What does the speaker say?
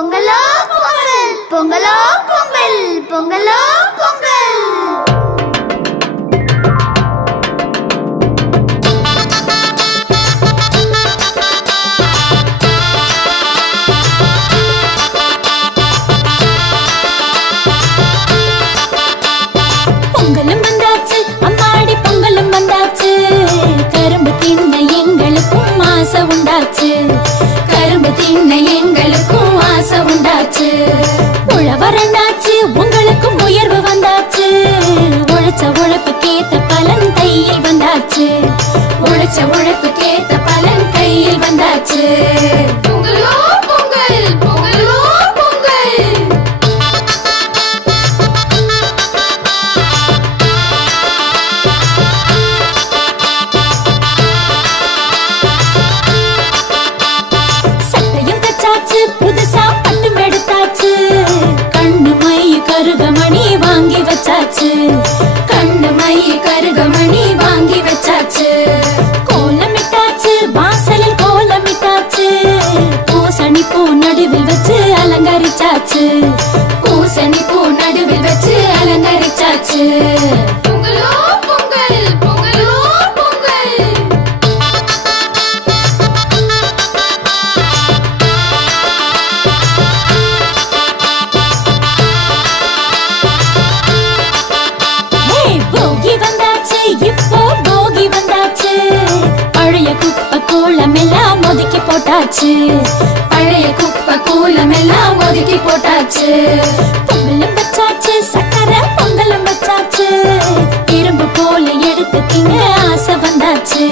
பொங்கலோ பொங்கல், பொங்கலோ பொங்கல், பொங்கலோ பொங்கல். பொங்கலும் வந்தாச்சு, அம்மாடி பொங்கலும் வந்தாச்சு. கரும்பு தின்ன எங்களுக்கும் ஆசை உண்டாச்சு. கரும்பு தின்ன எங்களுக்கும் ஆசை உண்டாச்சு. உழவரண்டாச்சு, உங்களுக்கும் உயர்வு வந்தாச்சு. உழைச்ச உழைப்புக்கேத்த பலன் கையில் வந்தாச்சு. உழைச்ச உழைப்புக்கேத்த பலன் கையில் வந்தாச்சு. பொங்கலோ பொங்கல், பொங்கலோ பொங்கல். சட்டையும் தச்சாச்சு, புதுசா பட்டும் எடுத்தாச்சு. கண்ணு மை கருகமணி வாங்கி வச்சாச்சு. கண்ணு மை கருகமணி வாங்கி வச்சாச்சு. கோலமிட்டாச்சு, வாசலில் கோலமிட்டாச்சு. பூசணி பூ நடுவில் வச்சு அலங்கரிச்சாச்சு. பூசணி பூ நடுவில் வச்சு அலங்கரிச்சாச்சு. பொங்கலோ பொங்கல், பொங்கலோ பொங்கல். ஹே, போகி வந்தாச்சு, இப்போ போகி வந்தாச்சு. பழைய குப்பை கூளம் எல்லாம் ஒதுக்கி போட்டாச்சு. பழைய குப்பை கூளம் எல்லாம் ஒதுக்கி போட்டாச்சு. பொங்கலும் வச்சாச்சு, சக்கரை பொங்கலும் வச்சாச்சு. இரும்பு போல எடுத்து திங்க ஆசை வந்தாச்சு.